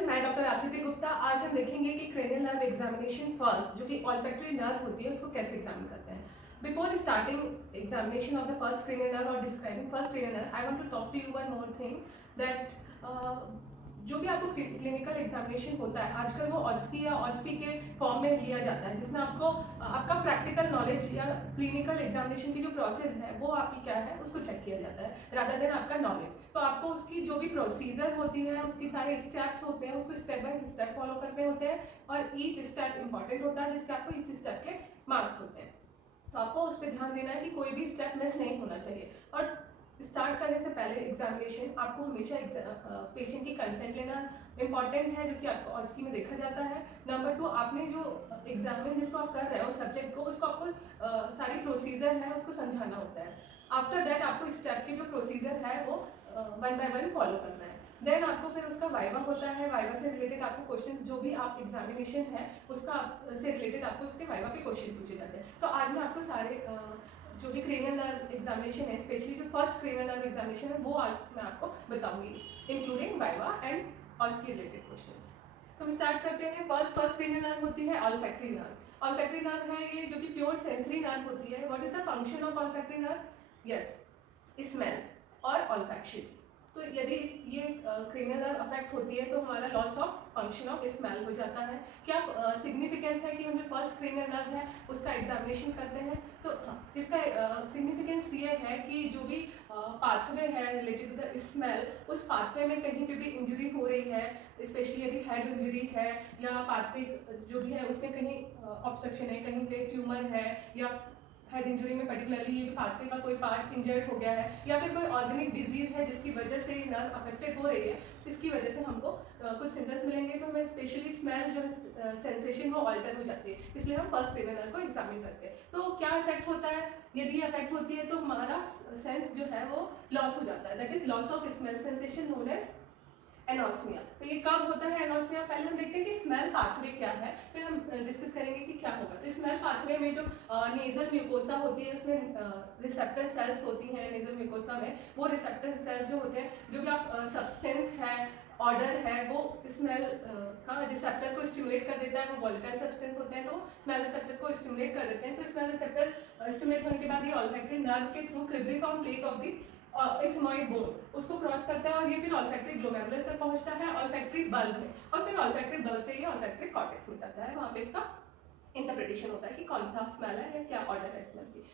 Everyone, मैं doctor आकृति गुप्ता। आज हम देखेंगे कि क्रेनियल नर्व एग्जामिनेशन फर्स्ट जो कि ऑल्फैक्टरी नर्व होती है उसको कैसे एग्जामिन करते हैं। Before starting examination of the first cranial nerve और describing first cranial nerve, I want to talk to you one more thing that जो भी आपको क्लिनिकल एग्जामिनेशन होता है आजकल वो ऑस्की या ऑस्पी के फॉर्म में लिया जाता है, जिसमें आपको आपका प्रैक्टिकल नॉलेज या क्लिनिकल एग्जामिनेशन की जो प्रोसेस है वो आपकी क्या है उसको चेक किया जाता है रादर देन आपका नॉलेज। तो आपको उसकी जो भी प्रोसीजर होती है उसके सारे स्टेप्स होते हैं उसको स्टेप बाय स्टेप फॉलो करने होते हैं और ईच स्टेप इंपॉर्टेंट होता है जिसके आपको ईच स्टेप के मार्क्स होते हैं। तो आपको उस पर ध्यान देना है कि कोई भी स्टेप मिस नहीं होना चाहिए। और स्टार्ट करने से पहले एग्जामिनेशन आपको हमेशा पेशेंट की कंसेंट लेना इंपॉर्टेंट है, जो कि आपको ऑस्की में देखा जाता है। नंबर 2, आपने जो एग्जामिन जिसको आप कर रहे हो सब्जेक्ट को, उसको आपको सारी प्रोसीजर है उसको समझाना होता है। आफ्टर दैट आपको स्टेप की जो प्रोसीजर है वो वन बाय वन फॉलो करना है। देन आपको फिर उसका वाइवा होता है। वाइवा से रिलेटेड आपको क्वेश्चंस जो भी आप एग्जामिनेशन है उसका से रिलेटेड आपको उसके वाइवा के क्वेश्चन पूछे जाते हैं। तो आज मैं आपको सारे जो भी क्रेनियल नर्व एग्जामिनेशन है, स्पेशली जो फर्स्ट क्रेनियल नर्व एग्जामिनेशन है वो आज मैं आपको बताऊंगी, including viva and ऑस्की related questions. तो हम स्टार्ट करते हैं। फर्स्ट क्रेनियल नर्व होती है ऑल्फैक्टरी नर्व। ऑल्फैक्टरी नर्व है ये जो कि प्योर सेंसरी नर्व होती है। What is the function of olfactory nerve? Yes, smell और ऑल्फैक्शन। तो यदि ये क्रेनियल नर्व अफेक्ट होती है तो हमारा loss of function of smell हो जाता है। क्या सिग्निफिकेंस है कि हम जो फर्स्ट क्रेनियल नर्व है उसका एग्जामिनेशन करते हैं? तो इसका सिग्निफिकेंस ये है कि जो भी पाथवे है रिलेटेड टू द स्मेल, उस पाथवे में कहीं पे भी इंजरी हो रही है, स्पेशली यदि हेड इंजरी है या पाथवे जो भी है उसमें कहीं ऑब्स्ट्रक्शन है, कहीं पे ट्यूमर है या हेड इंजरी में पर्टिकुलरली ये जो पाथवे का कोई पार्ट इंजर्ड हो गया है या फिर कोई ऑर्गेनिक डिजीज है जिसकी वजह से ये नर्व अफेक्टेड हो रही है, इसकी वजह से हमको कुछ सिम्टम्स मिलेंगे। तो हमें स्पेशली स्मेल जो है सेंसेशन वो ऑल्टर हो जाती है, इसलिए हम फर्स्ट क्रेनियल नर्व को एग्जामिन करते हैं। तो क्या इफेक्ट होता है? यदि अफेक्ट होती है तो हमारा सेंस जो है वो लॉस हो जाता है, that is loss of smell sensation known as anosmia. तो ये कब होता है एनोस्मिया? पहले हम देखते हैं कि स्मेल पाथवे क्या है, फिर हम डिस्कस करेंगे कि क्या होगा। तो स्मेल पाथवे में जो नेजल म्यूकोसा होती है उसमें रिसेप्टर सेल्स होती हैं। नेजल म्यूकोसा में वो रिसेप्टर सेल्स जो होते हैं, जो भी आप सब्सटेंस है, ऑर्डर है, वो स्मेल का रिसेप्टर को स्टिमुलेट कर देता है। वो वोलेटाइल सब्सटेंस होते हैं तो स्मेल रिसेप्टर को स्टिमुलेट कर देते हैं। तो स्मेल रिसेप्टर स्टिमुलेट होने के बाद ये ऑल्फैक्टरी नर्व के through cribriform plate of the ethmoid bone उसको क्रॉस करता है और ये फिर ऑल्फैक्टरी ग्लोमेरुलस तक पहुंचता है ऑल्फैक्टरी बल्ब में, और फिर ऑल्फैक्टरी बल्ब से ये ऑल्फैक्टरी कॉर्टेक्स में जाता है। वहाँ पे इसका इंटरप्रिटेशन होता है कि कौन सा स्मेल है या क्या ऑर्डर है स्मेल की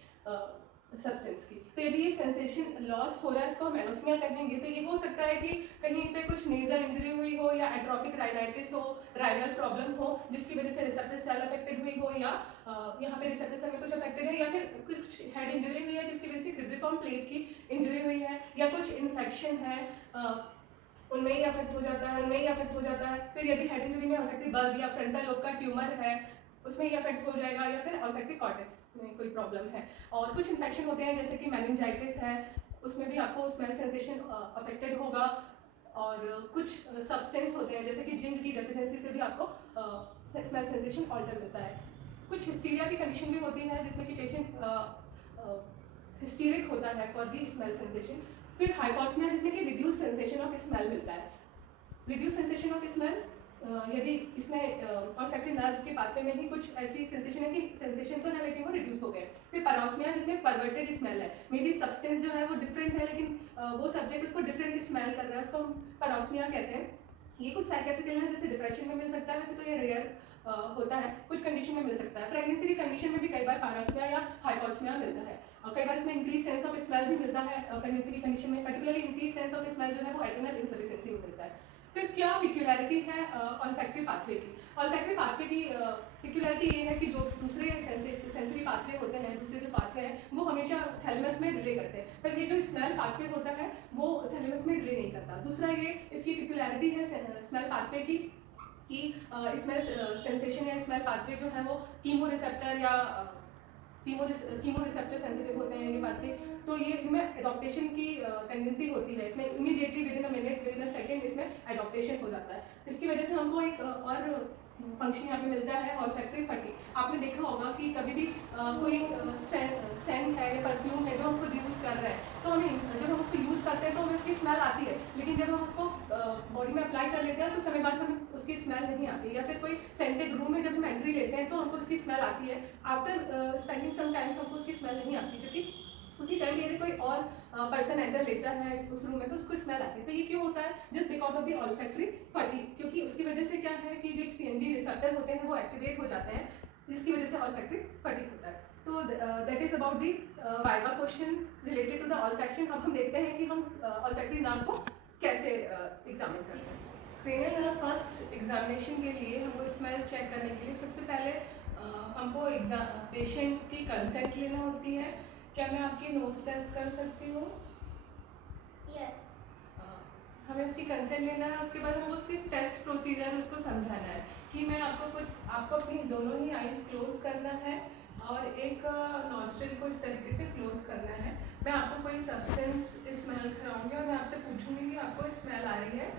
सब्सटेंस की। तो यदि ये सेंसेशन लॉस्ट हो रहा है इसको हम एनोस्मिया कहेंगे। तो ये हो सकता है कि कहीं पे कुछ नेजल इंजरी हुई हो या एट्रोपिक राइनाइटिस हो, राइनल प्रॉब्लम हो जिसकी वजह से रिसेप्टर सेल अफेक्टेड हुई हो, या यहाँ पे रिसेप्टर सेल में कुछ अफेक्टेड है, या फिर कुछ हेड इंजरी हुई है जिसकी वजह से क्रिब्रिफॉर्म प्लेट की इंजरी हुई है, या कुछ इन्फेक्शन है उनमें ही अफेक्ट हो जाता है, उनमें ही अफेक्ट हो जाता है। फिर यदि हेड इंजरी में ऑल्फैक्टरी बल्ब या फ्रंटल लोब का ट्यूमर है उसमें ही अफेक्ट हो जाएगा, या फिर ऑल्फैक्टरी कॉर्टेक्स में कोई प्रॉब्लम है। और कुछ इन्फेक्शन होते हैं जैसे कि मेनिंजाइटिस है, उसमें भी आपको स्मेल सेंसेशन अफेक्टेड होगा। और कुछ सब्सटेंस होते हैं जैसे कि जिंक की डेफिशिएंसी से भी आपको स्मेल सेंसेशन ऑल्टर मिलता है। कुछ हिस्टीरिया की कंडीशन भी होती है जिसमें कि पेशेंट हिस्टीरिक होता है फॉर दी स्मेल सेंसेशन। फिर हाइपोस्मिया जिसमें कि रिड्यूस सेंसेशन ऑफ स्मेल मिलता है। रिड्यूस सेंसेशन ऑफ स्मेल यदि इसमें ऑल्फैक्टरी नर्व के पाथवे में ही कुछ ऐसी सेंसेशन है कि सेंसेशन तो है लेकिन वो रिड्यूस हो गए। फिर पैरोस्मिया जिसमें परवर्टेड स्मेल है, मे बी सब्सटेंस जो है वो डिफरेंट है लेकिन वो सब्जेक्ट उसको डिफरेंट स्मेल कर रहा है, उसको हम पैरोस्मिया कहते हैं। ये कुछ साइकेट्रिक इलनेस जैसे डिप्रेशन में मिल सकता है, वैसे तो ये रेयर होता है, कुछ कंडीशन में मिल सकता है। प्रेगनेंसी की कंडीशन में भी कई बार पैरोस्मिया या हाइपोस्मिया मिलता है, और कई बार इसमें इंक्रीज सेंस ऑफ स्मेल भी मिलता है। प्रेगनेंसी की कंडीशन में particularly increase sense of smell जो है वो एड्रेनल इनसफिशिएंसी में मिलता है। फिर क्या पिक्यूलैरिटी है ऑल्फैक्टरी पाथवे की? ऑल्फैक्टरी पाथवे की पिक्यूलैरिटी ये है कि जो दूसरे सेंसरी पाथवे होते हैं, दूसरे जो पाथवे हैं वो हमेशा थैलेमस में रिले करते हैं, पर ये जो स्मेल पाथवे होता है वो थैलेमस में रिले नहीं करता। दूसरा ये इसकी पिक्यूलैरिटी है स्मेल पाथवे की कि स्मेल सेंसेशन या स्मेल पाथवे जो है वो कीमो रिसेप्टर या कीमो रिसेप्टर सेंसिटिव होते हैं ये पाथवे। तो ये इनमें एडॉप्टेशन की टेंडेंसी होती है, इसमें immediately with in a minute with in a second इसमें एडॉप्टेशन हो जाता है। इसकी वजह से हमको एक और फंक्शन यहाँ पे मिलता है ऑल्फैक्टरी फटीग। आपने देखा होगा कि कभी भी कोई सेंट है या परफ्यूम है जो हम खुद यूज़ कर रहे हैं, तो हमें जब हम उसको यूज़ करते हैं तो हमें उसकी स्मेल आती है, लेकिन जब हम उसको बॉडी में अप्लाई कर लेते हैं कुछ समय बाद हमें उसकी स्मेल नहीं आती, या फिर कोई सेंटेड रूम में जब हम एंट्री लेते हैं तो हमको उसकी स्मेल आती है, आफ्टर स्पेंडिंग सम टाइम हमको उसकी स्मेल नहीं आती, जो कि उसी टाइम यदि कोई और पर्सन एंटर लेता है उस रूम में तो उसको स्मेल आती है। तो ये क्यों होता है? Just because of the olfactory fatigue, क्योंकि उसकी वजह से क्या है कि जो एक सीएनजी रिसेप्टर होते हैं वो एक्टिवेट हो जाते हैं, जिसकी वजह से ऑल्फैक्टरी फटीग होता है। तो that is about the viva question related to the olfaction. अब हम देखते हैं कि हम ऑल्फैक्टरी नर्व को कैसे एग्जामिन करते हैं। क्रेनियल नर्व फर्स्ट एग्जामिनेशन के लिए हमको स्मेल चेक करने के लिए सबसे पहले हमको पेशेंट की कंसेंट लेना होती है। क्या मैं आपकी नोज टेस्ट कर सकती हूँ? Yes. हमें उसकी कंसेंट लेना है, उसके बाद हमको उसकी टेस्ट प्रोसीजर उसको समझाना है कि मैं आपको अपनी दोनों ही आईज क्लोज करना है और एक नॉस्ट्रिल को इस तरीके से क्लोज करना है। मैं आपको कोई सब्सटेंस स्मेल कराऊंगी और मैं आपसे पूछूंगी कि आपको स्मेल आ रही है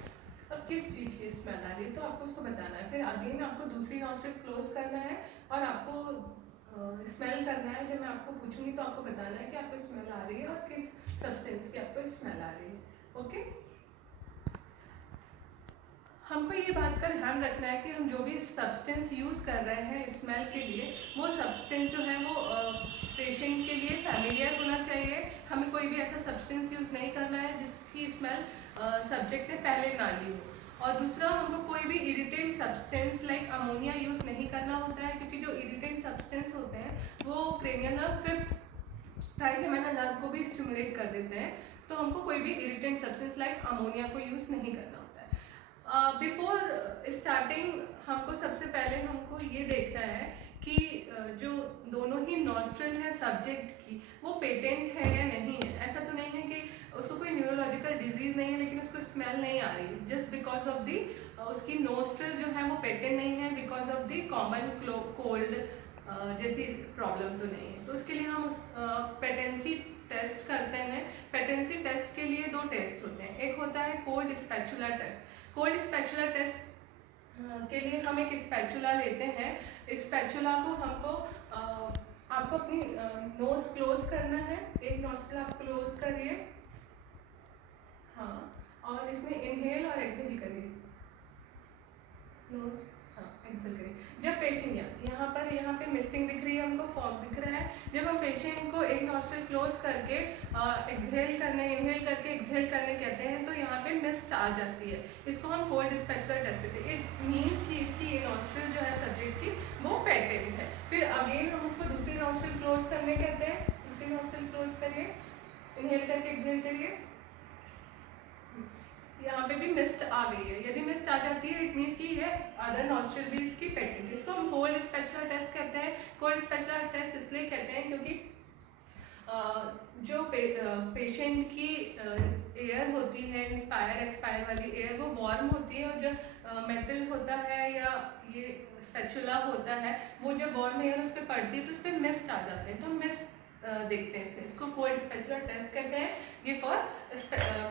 और किस चीज़ की स्मेल आ रही है, तो आपको उसको बताना है। फिर अगेन आपको दूसरी नॉस्ट्रिल क्लोज करना है और आपको स्मेल करना है। जब मैं आपको पूछूंगी तो आपको बताना है कि आपको स्मेल आ रही है और किस सब्सटेंस की आपको स्मेल आ रही है। ओके, हमको ये बात का ध्यान रखना है कि हम जो भी सब्सटेंस यूज़ कर रहे हैं स्मेल के लिए, वो सब्सटेंस जो है वो पेशेंट के लिए फैमिलियर होना चाहिए। हमें कोई भी ऐसा सब्सटेंस यूज़ नहीं करना है जिसकी स्मेल सब्जेक्ट ने पहले ना ली हो। और दूसरा, हमको कोई भी irritant substance like ammonia use नहीं करना होता है, क्योंकि जो इरिटेंट सब्सटेंस होते हैं वो cranial nerve fifth trigeminal nerve को भी स्टिमुलेट कर देते हैं। तो हमको कोई भी इरिटेंट सब्सटेंस लाइक अमोनिया को यूज़ नहीं करना होता है। बिफोर स्टार्टिंग हमको सबसे पहले हमको ये देखना है कि जो दोनों ही नॉस्ट्रल है सब्जेक्ट की वो पेटेंट है या नहीं है। ऐसा तो नहीं है कि उसको कोई न्यूरोलॉजिकल डिजीज नहीं है लेकिन उसको स्मेल नहीं आ रही, जस्ट बिकॉज ऑफ दी उसकी नोस्ट्रल जो है वो पेटेंट नहीं है, because of the common cold जैसी प्रॉब्लम तो नहीं है। तो उसके लिए हम उस पेटेंसी टेस्ट करते हैं। पेटेंसी टेस्ट के लिए दो टेस्ट होते हैं, एक होता है cold spatula test. Cold spatula test के लिए हम एक स्पैचुला लेते हैं। स्पैचुला को हमको आपको अपनी नोज क्लोज करना है, एक नोस्ट्रिल आप क्लोज करिए, हाँ, और इसमें इनहेल और एक्सहेल करिए, नोज, हाँ, एक्सहेल करिए। जब पेशेंट यहाँ पे मिस्टिंग दिख रही है, हमको फॉग दिख रहा है। जब हम पेशेंट को एक नॉस्ट्रिल क्लोज करके एक्सहेल करने, इनहेल करके एक्सहेल करने कहते हैं तो यहाँ पे मिस्ट आ जाती है। इसको हम कोल्ड स्पैचुला टेस्ट कहते हैं। इट मीन्स कि इसकी ये नॉस्ट्रिल जो है सब्जेक्ट की वो पेटेंट है। फिर अगेन हम उसको दूसरी नॉस्ट्रिल क्लोज करने कहते हैं। दूसरी नॉस्ट्रिल क्लोज करिए, इनहेल करके एक्सहेल करिए, यहाँ पे भी मिस्ट आ गई है। यदि मिस्ट आ जाती है इट मीन्स कि ये अदर नॉस्ट्रिल भी इसकी पेटेंट है। इसको हम कोल्ड स्पैचुला टेस्ट कहते हैं। कोल्ड स्पैचुला टेस्ट इसलिए कहते हैं क्योंकि जो पेशेंट की एयर होती है, इंस्पायर एक्सपायर वाली एयर, वो वार्म होती है, और जब मेटल होता है या ये स्पैचुला होता है वो जब वार्म एयर उस पर पड़ती है तो उस पर मिस्ट आ जाते हैं, तो मिस्ट देखते हैं इसमें। इसको कोल्ड स्पैचुला टेस्ट कहते हैं। ये फॉर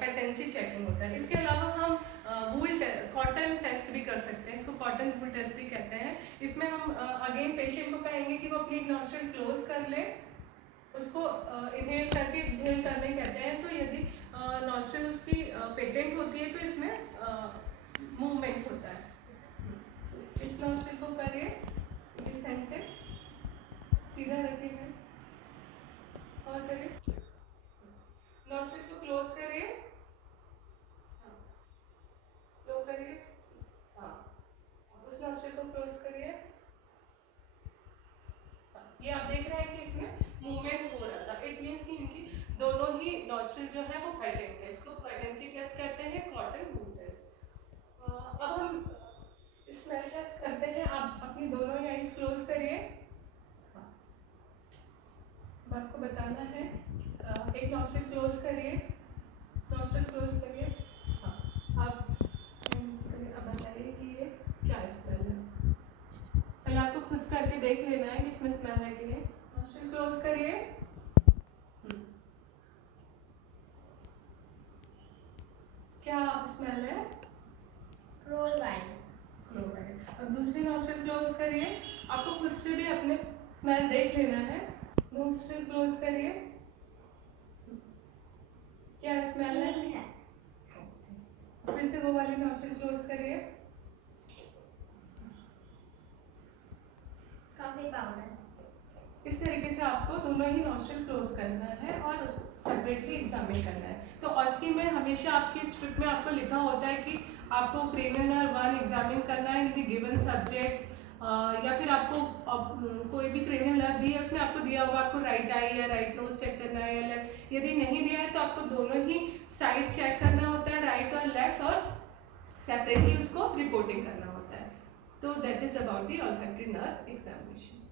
पेटेंसी चेकिंग होता है। इसके अलावा हम वूल कॉटन टेस्ट भी कर सकते हैं, इसको कॉटन वूल टेस्ट भी कहते हैं। इसमें हम अगेन पेशेंट को कहेंगे कि वो अपनी एक नॉस्ट्रिल क्लोज कर ले, उसको इनहेल करके एक्सहेल करने कहते हैं। तो यदि नॉस्ट्रिल उसकी पेटेंट होती है तो इसमें मूवमेंट होता है। इस नॉस्ट्रिल को करिए, इस हैंड से सीधा रखिए और करिए, नॉस्ट्रिल को क्लोज करिए, हाँ, क्लोज करिए, हाँ, उस नॉस्ट्रिल को क्लोज करिए। ये आप देख रहे हैं कि इसमें मूवमेंट हो रहा था, इट मीन्स कि इनकी दोनों ही नॉस्ट्रिल जो है वो पेटेंट है। इसको पेटेंसी टेस्ट कहते हैं, कॉटन वूल टेस्ट। अब हम स्मेल टेस्ट करते हैं। आप अपनी दोनों ही आईज क्लोज करिए, आपको बताना है, एक नॉस्ट्रिल क्लोज करिए, नॉस्ट्रिल क्लोज करिए, हाँ, अब बताइए कि ये क्या स्मेल है। पहले आपको खुद करके देख लेना है कि इसमें स्मेल है कि नहीं। नॉस्ट्रिल क्लोज करिए, क्या स्मेल है? क्लोराइड। क्लोराइड। अब दूसरी नॉस्ट्रिल क्लोज करिए, आपको खुद से भी अपने स्मेल देख लेना है। नॉस्ट्रिल क्लोज करिए, क्या स्मेल है? फिर से वो वाली नॉस्ट्रिल क्लोज करिए, कॉफी पाउडर. इस तरीके से आपको दोनों ही नॉस्ट्रल क्लोज करना है और उसको सेपरेटली एग्जामिन करना है. तो ऑस्की में हमेशा आपकी स्क्रिप्ट में आपको लिखा होता है कि आपको क्रेनियल नर्व 1 एग्जामिन करना है इन द गिवन सब्जेक्ट, या फिर आपको कोई भी क्रेनियल नर्व दी है उसमें आपको दिया होगा आपको राइट आई या राइट नोज चेक करना है या लेफ्ट. यदि नहीं दिया है तो आपको दोनों ही साइड चेक करना होता है, राइट और लेफ्ट, और सेपरेटली उसको रिपोर्टिंग करना होता है. तो that is about the olfactory nerve examination.